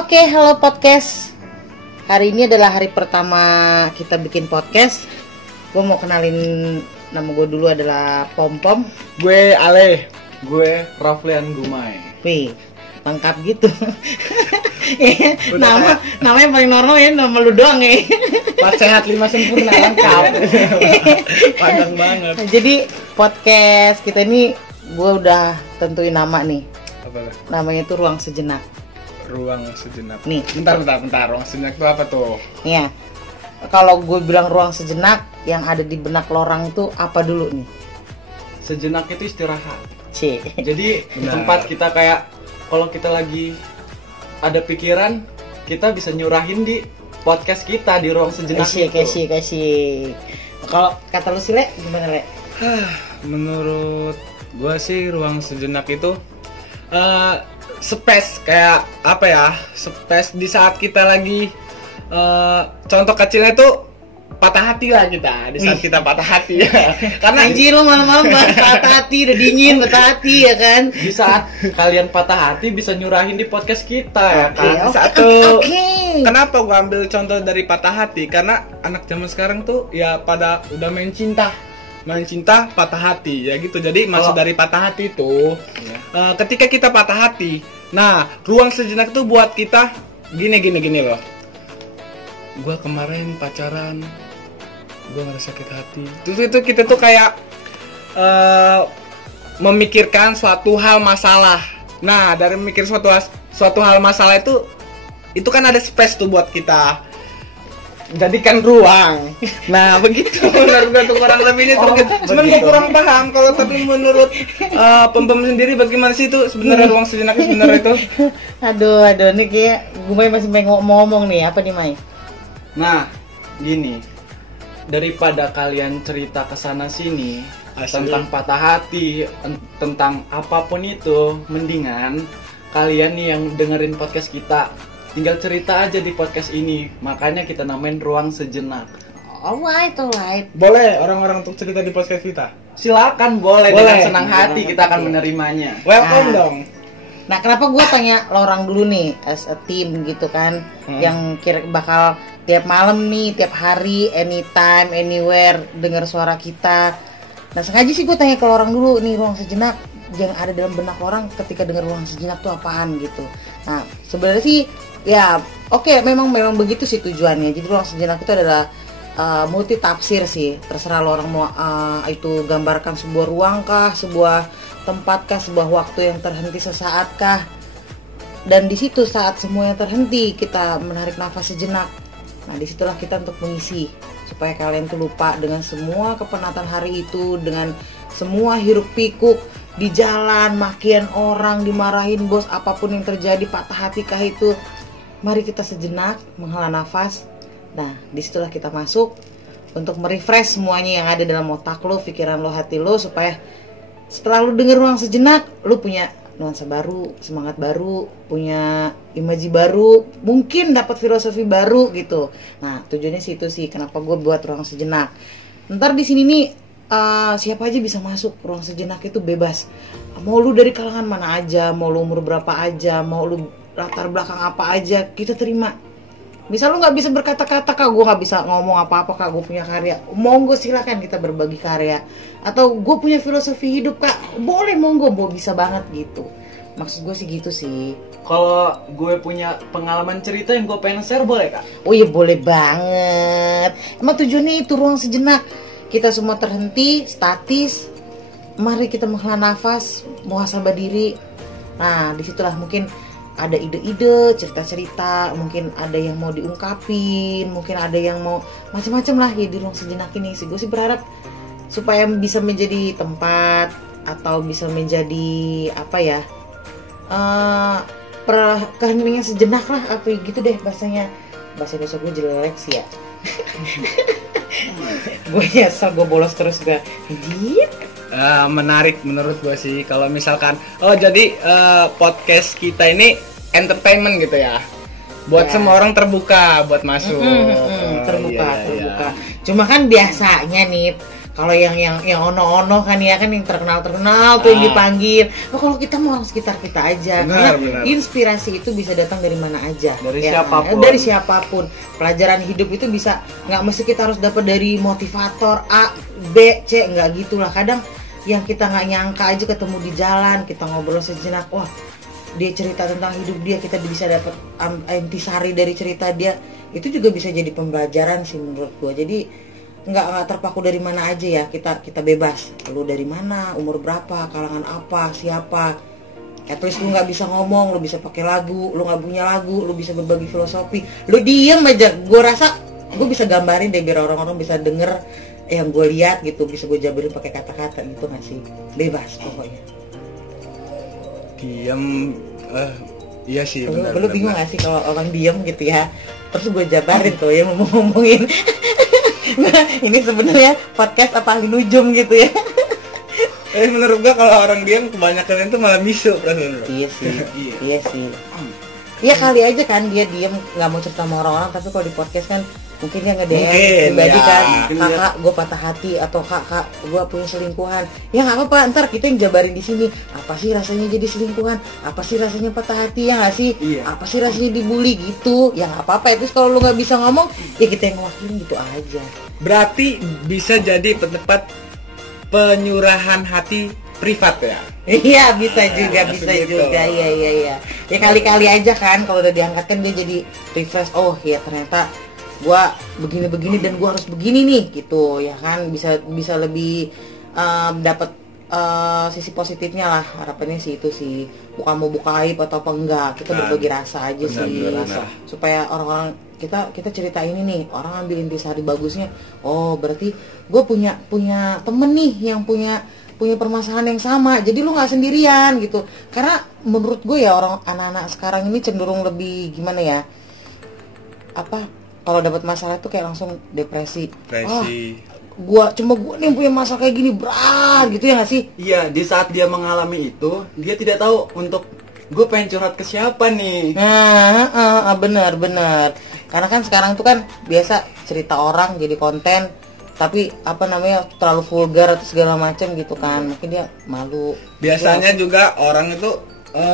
Oke, halo podcast. Hari ini adalah hari pertama kita bikin podcast. Gue mau kenalin, nama gue dulu adalah Pom-Pom. Gue Ale. Gue Raflian Gumai. Wih, lengkap gitu. Namanya paling normal ya, nama lu doang ya. 4 sehat 5 sempurna, lengkap. Panjang banget. Jadi podcast kita ini gue udah tentuin nama nih. Apa tuh? Namanya tuh Ruang Sejenak. Ruang sejenak. Nih, bentar. Ruang sejenak itu apa tuh? Iya. Kalau gue bilang ruang sejenak, yang ada di benak lorang itu apa dulu nih? Sejenak itu istirahat. C. Jadi tempat kita kayak kalau kita lagi ada pikiran, kita bisa nyurahin di podcast kita di ruang sejenak itu. Kasih. Kalau kata lu sih, Le, gimana, Le? Menurut gue sih ruang sejenak itu space, kayak apa ya, space di saat kita lagi contoh kecilnya tuh patah hati lah kita, di saat kita patah hati ya. Karena anjir lu malam-malam patah hati, udah dingin patah hati ya kan. Di saat kalian patah hati bisa nyurahin di podcast kita ya kan. Okay. Kenapa gua ambil contoh dari patah hati? Karena anak zaman sekarang tuh ya pada udah main cinta patah hati ya gitu. Jadi maksud dari patah hati itu ketika kita patah hati, nah ruang sejenak tuh buat kita gini loh. Gua kemarin pacaran, gua ngerasa sakit hati. Terus itu kita tuh kayak memikirkan suatu hal masalah. Nah dari memikir suatu hal masalah itu kan ada space tuh buat kita jadikan ruang. Nah begitu menurut gue tuh kurang lebihnya cuman gue kurang paham kalau, tapi menurut Pem sendiri bagaimana sih itu sebenarnya ruang sejenak sebenarnya itu? Aduh ini kayak gue masih pengen ngomong nih, apa nih Mai? Nah gini, daripada kalian cerita kesana sini tentang patah hati, tentang apapun itu, mendingan kalian nih yang dengerin podcast kita tinggal cerita aja di podcast ini. Makanya kita namain Ruang Sejenak. Alright. Boleh orang-orang untuk cerita di podcast kita? Silakan, boleh. Dengan senang hati kita akan menerimanya. Welcome dong. Nah kenapa gue tanya lorang dulu nih, as a team gitu kan, yang kira bakal tiap malam nih, tiap hari, anytime, anywhere dengar suara kita. Nah sengaja sih gue tanya ke lorang dulu nih, ruang sejenak yang ada dalam benak orang ketika dengar ruang sejenak tuh apaan gitu. Nah sebenarnya sih ya oke, memang begitu sih tujuannya. Jadi ruang sejenak itu adalah multi tafsir sih, terserah lo orang mau itu gambarkan sebuah ruang kah, sebuah tempat kah, sebuah waktu yang terhenti sesaat kah. Dan di situ saat semua yang terhenti kita menarik nafas sejenak. Nah disitulah kita untuk mengisi supaya kalian tuh lupa dengan semua kepenatan hari itu, dengan semua hiruk pikuk di jalan, makian orang, dimarahin bos, apapun yang terjadi, patah hati kah itu. Mari kita sejenak menghela nafas. Nah disitulah kita masuk untuk merefresh semuanya yang ada dalam otak lo, pikiran lo, hati lo, supaya setelah lo denger ruang sejenak, lo punya nuansa baru, semangat baru, punya imaji baru, mungkin dapat filosofi baru gitu. Nah tujuannya sih itu sih kenapa gue buat ruang sejenak. Ntar di sini nih siapa aja bisa masuk. Ruang sejenak itu bebas. Mau lu dari kalangan mana aja, mau lu umur berapa aja, mau lu latar belakang apa aja, kita terima. Misal lu nggak bisa berkata-kata, kak gue nggak bisa ngomong apa-apa, kak gue punya karya, monggo silakan kita berbagi karya. Atau gue punya filosofi hidup, kak boleh, monggo, bisa banget gitu. Maksud gue sih gitu sih. Kalau gue punya pengalaman cerita yang gue pengen share, boleh kak? Oh iya boleh banget. Emang tujuannya itu ruang sejenak. Kita semua terhenti, statis. Mari kita menghela nafas, muhasabah diri. Nah disitulah mungkin ada ide-ide, cerita-cerita, mungkin ada yang mau diungkapin, mungkin ada yang mau macam-macam lah ya di ruang sejenak ini sih. Gue sih berharap supaya bisa menjadi tempat atau bisa menjadi apa ya, keheningan sejenak lah, apa gitu deh bahasanya. Bahasa Indonesia gue jelek sih ya. Gue nyesel gue bolos terus gue. Menarik menurut gue sih kalau misalkan jadi podcast kita ini entertainment gitu ya, buat semua orang terbuka buat masuk. Terbuka. Cuma kan biasanya nih Kalau yang ono-ono kan ya kan yang terkenal tuh yang dipanggil. Kalau kita mau orang sekitar kita aja. Karena inspirasi itu bisa datang dari mana aja. Dari ya, siapapun. Dari siapapun. Pelajaran hidup itu bisa nggak mesti kita harus dapat dari motivator A, B, C, nggak gitulah. Kadang yang kita nggak nyangka aja ketemu di jalan, kita ngobrol sejenak, wah dia cerita tentang hidup dia, kita bisa dapat intisari dari cerita dia, itu juga bisa jadi pembelajaran sih menurut gua. Jadi nggak terpaku dari mana aja ya, kita bebas. Lu dari mana, umur berapa, kalangan apa, siapa. At least lu nggak bisa ngomong, lu bisa pakai lagu, lu nggak punya lagu, lu bisa berbagi filosofi, lu diem aja. Gua rasa gua bisa gambarin deh biar orang-orang bisa denger yang gue lihat gitu, bisa gue jabarin pakai kata-kata gitu nggak sih, bebas pokoknya. Diam, iya sih. Lu bingung nggak sih kalau orang diem gitu ya, terus gue jabarin tuh yang ngomongin. Nah, ini sebenarnya podcast apa ahli nujum gitu ya. Menurut gua kalau orang diam kebanyakan itu malah bisu kan. Iya sih. Iya kali aja kan dia diem nggak mau cerita sama orang-orang, tapi kalau di podcast kan mungkin dia nge-DM pribadi ya. Kan kakak gue patah hati atau kakak gue punya selingkuhan, ya nggak apa-apa, ntar kita yang jabarin di sini apa sih rasanya jadi selingkuhan, apa sih rasanya patah hati, ya nggak sih, apa sih rasanya dibully gitu, ya nggak apa-apa. Itu kalau lu nggak bisa ngomong ya kita yang ngewakilin gitu aja. Berarti bisa jadi tempat penyurahan hati privat ya. Iya bisa juga iya ya kali-kali aja kan kalau udah diangkat kan dia jadi refresh, oh ya ternyata gua begini dan gua harus begini nih gitu ya kan, bisa lebih dapat sisi positifnya lah, harapannya sih itu sih, bukan mau buka aib atau apa enggak, kita berbagi rasa aja sih, rasa supaya orang-orang kita cerita ini nih, orang ambil intisari bagusnya, oh berarti gua punya temen nih yang punya permasalahan yang sama, jadi lu nggak sendirian gitu. Karena menurut gue ya orang anak-anak sekarang ini cenderung lebih gimana ya, apa kalau dapat masalah itu kayak langsung depresi. Gua nih yang punya masalah kayak gini berat gitu ya nggak sih? Iya, di saat dia mengalami itu dia tidak tahu untuk gue pengen curhat ke siapa nih. Nah, benar. Karena kan sekarang tuh kan biasa cerita orang jadi konten, tapi terlalu vulgar atau segala macam gitu kan, mungkin dia malu. Biasanya juga orang itu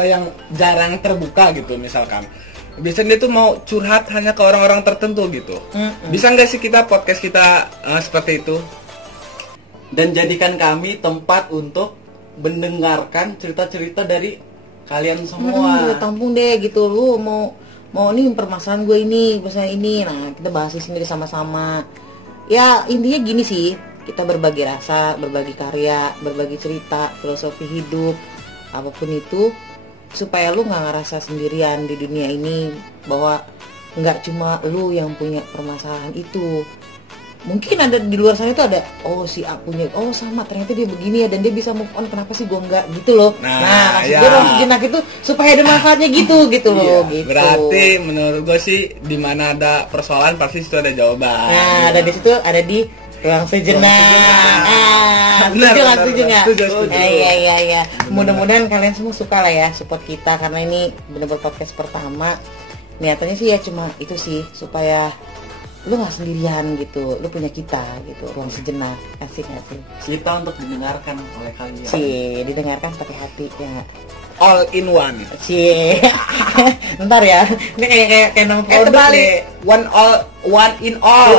yang jarang terbuka gitu, misalkan biasanya dia tuh mau curhat hanya ke orang-orang tertentu gitu. Bisa nggak sih kita podcast kita seperti itu, dan jadikan kami tempat untuk mendengarkan cerita-cerita dari kalian semua. Tampung deh gitu, lu mau nih permasalahan gue ini, misalnya ini, nah kita bahas di sini sama-sama. Ya intinya gini sih, kita berbagi rasa, berbagi karya, berbagi cerita, filosofi hidup, apapun itu, supaya lu nggak ngerasa sendirian di dunia ini, bahwa nggak cuma lu yang punya permasalahan itu. Mungkin ada di luar sana itu ada, oh si A punya, oh sama ternyata dia begini ya, dan dia bisa move on, kenapa sih gue enggak gitu loh. Nah maksud gue ruang sejenak itu supaya ada manfaatnya gitu loh gitu. Berarti menurut gue sih di mana ada persoalan pasti situ ada jawaban. Nah ada di situ, ada di ruang sejenak. Setuju nggak? Iya. Mudah-mudahan kalian semua suka lah ya support kita, karena ini benar-benar podcast pertama. Niatannya sih ya cuma itu sih, supaya lu nggak sendirian gitu, lu punya kita gitu, ruang sejenak, asik. Kita untuk didengarkan oleh kalian. Didengarkan pakai hati ya. All in one. Ntar ya, ini kayak nama produk deh. One in all.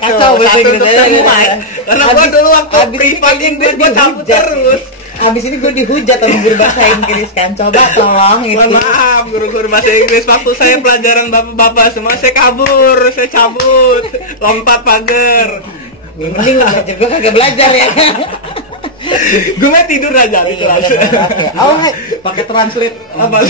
Kacau bahasa Inggrisnya. Karena gua dulu waktu privat Inggris gua cabut terus. Habis ini gue dihujat sama guru bahasa Inggris kan, coba tolong itu. Mohon maaf guru-guru bahasa Inggris, waktu saya pelajaran bapak-bapak semua saya kabur, saya cabut, lompat pagar. Mending lu belajar, gue kagak belajar ya. Gue mah tidur aja di kelas. Pakai translate apa?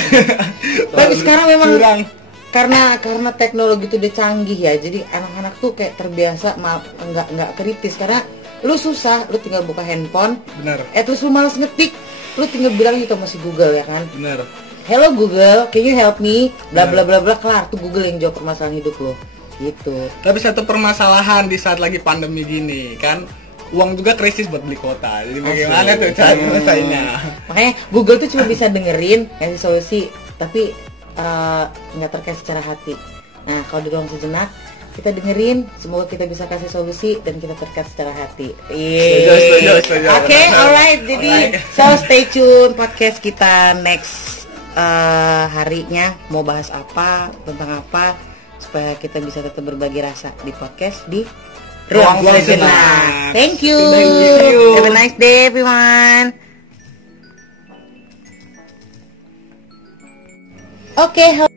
Tapi sekarang memang karena teknologi itu udah canggih ya, jadi anak-anak tuh kayak terbiasa nggak kritis, karena lu susah, lu tinggal buka handphone. Bener. Terus lu malas ngetik, lu tinggal bilang gitu masih Google ya kan. Bener. Hello Google, can you help me? Bla bla bla bla, kelar tuh Google yang jawab permasalahan hidup lo. Gitu. Tapi satu permasalahan di saat lagi pandemi gini kan, uang juga krisis buat beli kuota. Jadi bagaimana tuh cara nyelesainnya? Makanya Google tuh cuma bisa dengerin, kasih solusi, tapi nggak terkait secara hati. Nah kalau di ruang sejenak kita dengerin, semoga kita bisa kasih solusi dan kita terkat secara hati. Setuju. Oke, alright. Jadi so stay tune podcast kita next harinya mau bahas apa, tentang apa, supaya kita bisa tetap berbagi rasa di podcast di Ruang Sejenak. Thank you. Have a nice day everyone. Oke.